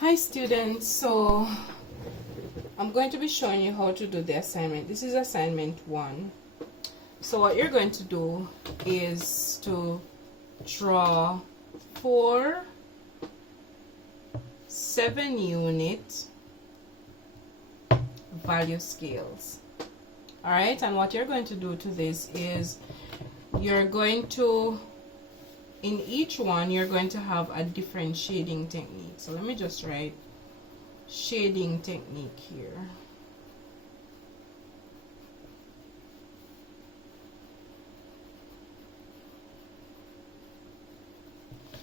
Hi students, so I'm going to be showing you how to do the assignment. This is assignment 1. So what you're going to do is to draw 4 7-unit value scales. Alright, and what you're going to do to this is you're going to, in each one, you're going to have a different shading technique. So let me just write shading technique here.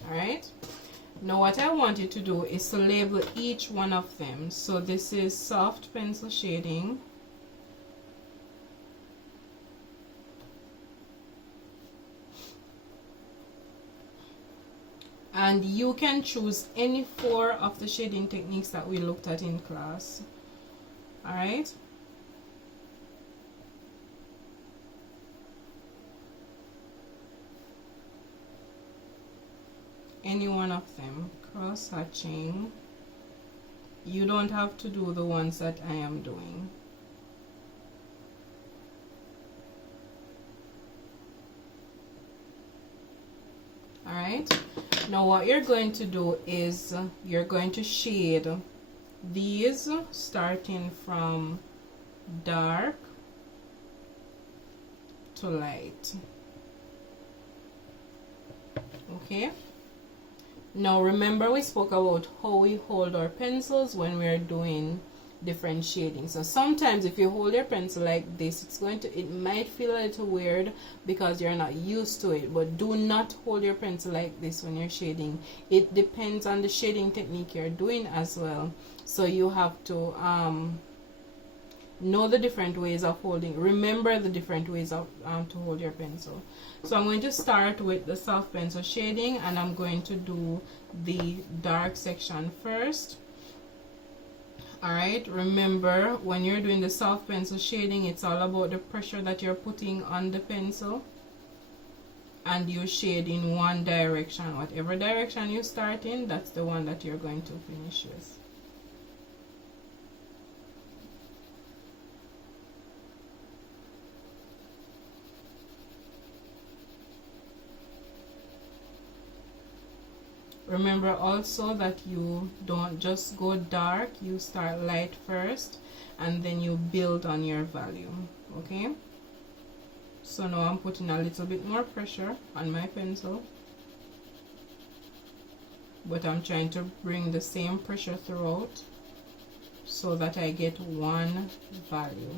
Alright, now what I want you to do is to label each one of them. So this is soft pencil shading. And you can choose any 4 of the shading techniques that we looked at in class. Alright? Any one of them. Cross-hatching. You don't have to do the ones that I am doing. Alright? Now what you're going to do is you're going to shade these starting from dark to light. Okay? Now remember we spoke about how we hold our pencils when we're doing different shading. So sometimes if you hold your pencil like this, it might feel a little weird because you're not used to it, but do not hold your pencil like this when you're shading. It depends on the shading technique you're doing as well, so you have to know the different ways of holding. Remember the different ways of to hold your pencil. So I'm going to start with the soft pencil shading, and I'm going to do the dark section first. Alright, remember when you're doing the soft pencil shading, it's all about the pressure that you're putting on the pencil, and you shade in one direction. Whatever direction you start in, that's the one that you're going to finish with. Remember also that you don't just go dark, you start light first and then you build on your value. Okay, so now I'm putting a little bit more pressure on my pencil, but I'm trying to bring the same pressure throughout so that I get one value.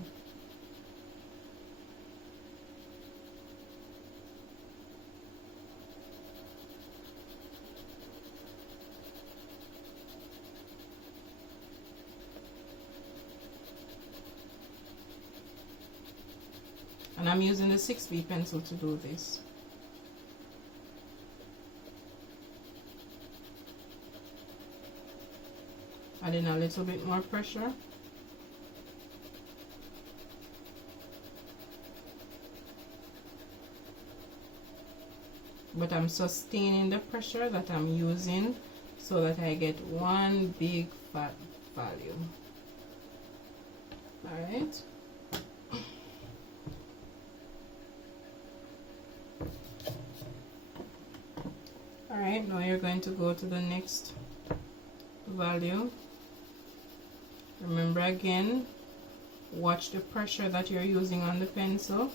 And I'm using the 6B pencil to do this. Adding a little bit more pressure. But I'm sustaining the pressure that I'm using so that I get one big fat value. Alright. Alright, now you're going to go to the next value. Remember again, watch the pressure that you're using on the pencil.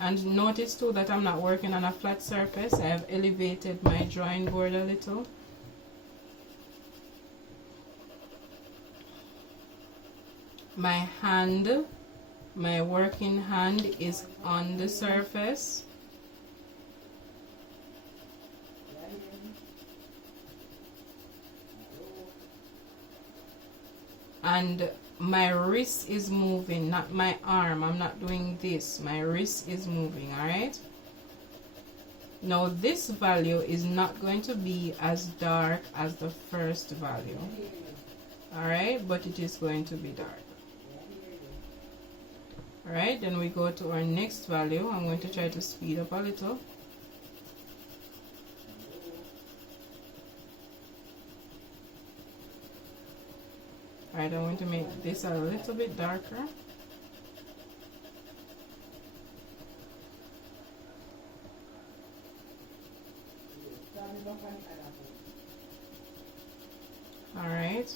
And notice too that I'm not working on a flat surface. I have elevated my drawing board a little. My hand, my working hand is on the surface. And my wrist is moving, not my arm. I'm not doing this. My wrist is moving, alright? Now this value is not going to be as dark as the first value. Alright, but it is going to be dark. Alright, then we go to our next value. I'm going to try to speed up a little. Alright, I'm going to make this a little bit darker. Alright.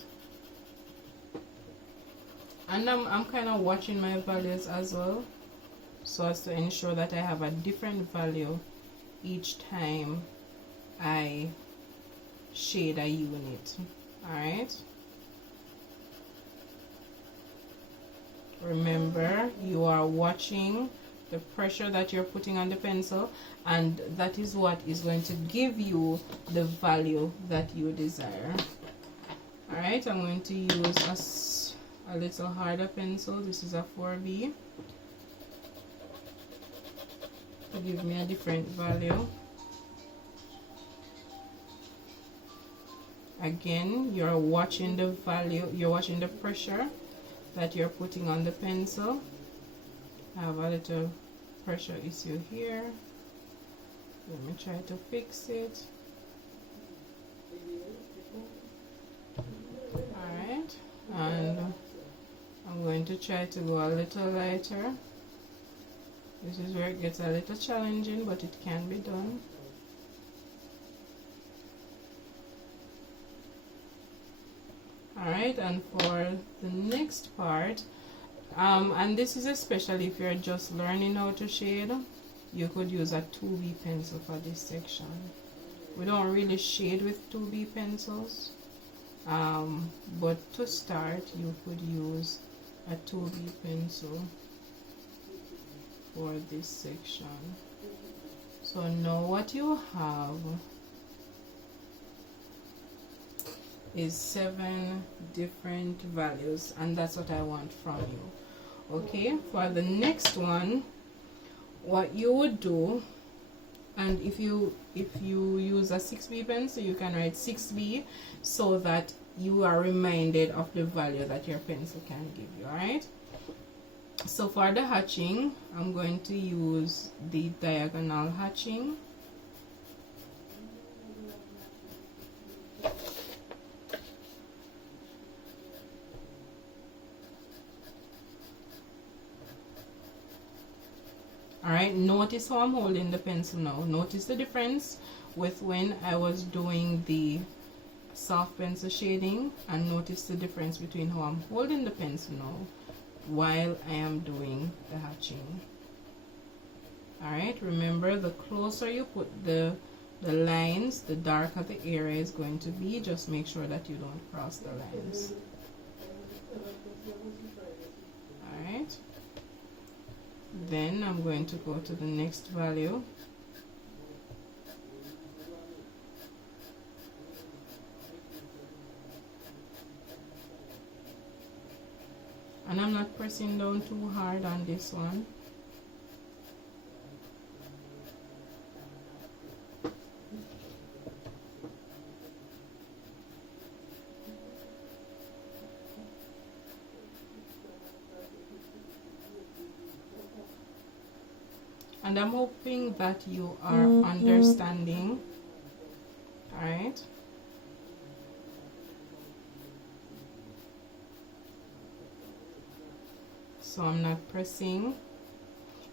And I'm kind of watching my values as well, so as to ensure that I have a different value each time I shade a unit. Alright. Remember, you are watching the pressure that you're putting on the pencil, and that is what is going to give you the value that you desire. Alright, I'm going to use a little harder pencil. This is a 4B to give me a different value. Again, you're watching the value, you're watching the pressure that you're putting on the pencil. I have a little pressure issue here. Let me try to fix it. Alright, and I'm going to try to go a little lighter. This is where it gets a little challenging, but it can be done. Alright, and for the next part, and this is especially if you're just learning how to shade, you could use a 2B pencil for this section. We don't really shade with 2B pencils, but to start you could use a 2B pencil for this section. So now what you have is 7 different values, and that's what I want from you. Okay, for the next one, what you would do, and if you use a 6B pencil, you can write 6B so that you are reminded of the value that your pencil can give you. Alright, so for the hatching, I'm going to use the diagonal hatching. Alright, notice how I'm holding the pencil now. Notice the difference with when I was doing the soft pencil shading, and notice the difference between how I'm holding the pencil now while I am doing the hatching. Alright, remember, the closer you put the lines, the darker the area is going to be. Just make sure that you don't cross the lines. Alright. Then I'm going to go to the next value. And I'm not pressing down too hard on this one. And I'm hoping that you are understanding. Alright. So I'm not pressing.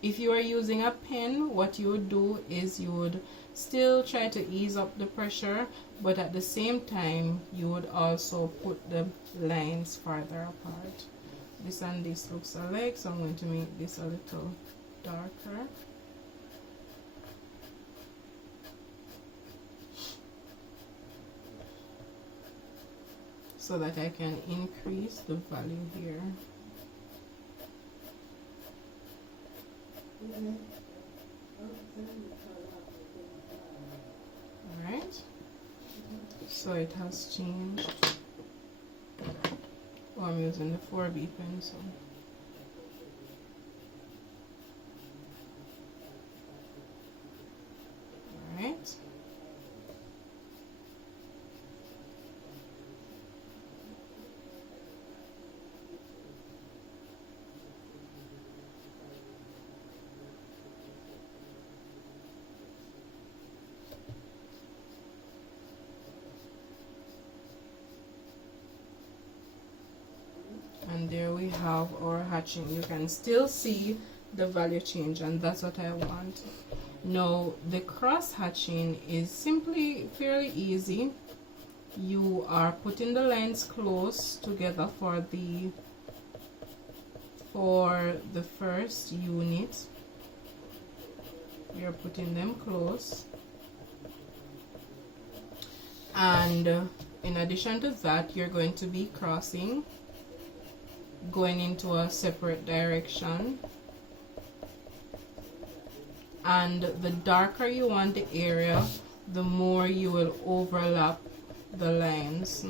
If you are using a pen, what you would do is you would still try to ease up the pressure, but at the same time you would also put the lines farther apart. This and this looks alike, so I'm going to make this a little darker. So that I can increase the value here. Alright, so it has changed. Oh, I'm using the 4B pencil. Alright. have our hatching. You can still see the value change, and that's what I want. Now the cross hatching is simply fairly easy. You are putting the lines close together for the first unit. You're putting them close, and in addition to that, you're going to be crossing, going into a separate direction. And the darker you want the area, the more you will overlap the lines,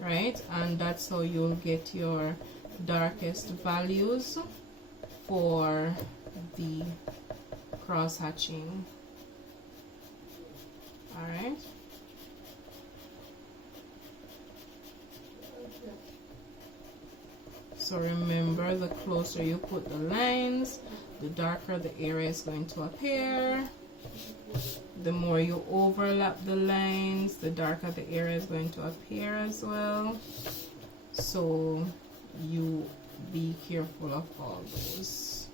right? And that's how you'll get your darkest values for the cross hatching. All right. So remember, the closer you put the lines, the darker the area is going to appear. The more you overlap the lines, the darker the area is going to appear as well. So you be careful of all those.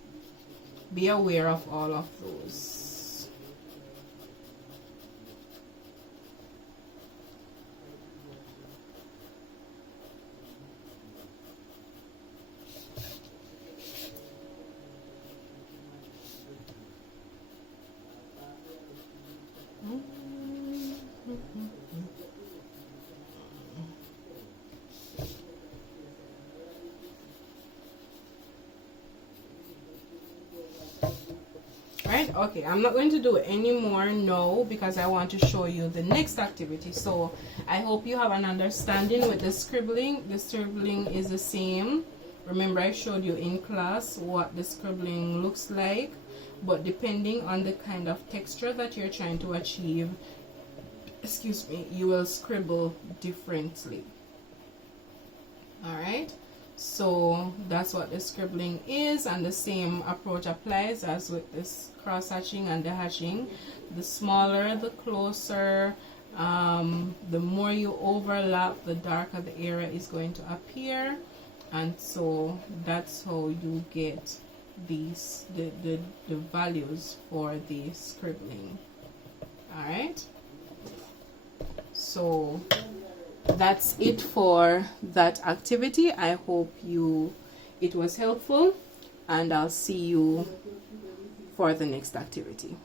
Be aware of all of those. Right, okay, I'm not going to do any more now because I want to show you the next activity. So I hope you have an understanding with the scribbling. The scribbling is the same. Remember, I showed you in class what the scribbling looks like, but depending on the kind of texture that you're trying to achieve, excuse me, you will scribble differently. All right, so that's what the scribbling is, and the same approach applies as with this cross hatching and the hatching. The smaller, the closer, the more you overlap, the darker the area is going to appear. And so that's how you get these the values for the scribbling. All right, so that's it for that activity. I hope it was helpful, and I'll see you for the next activity.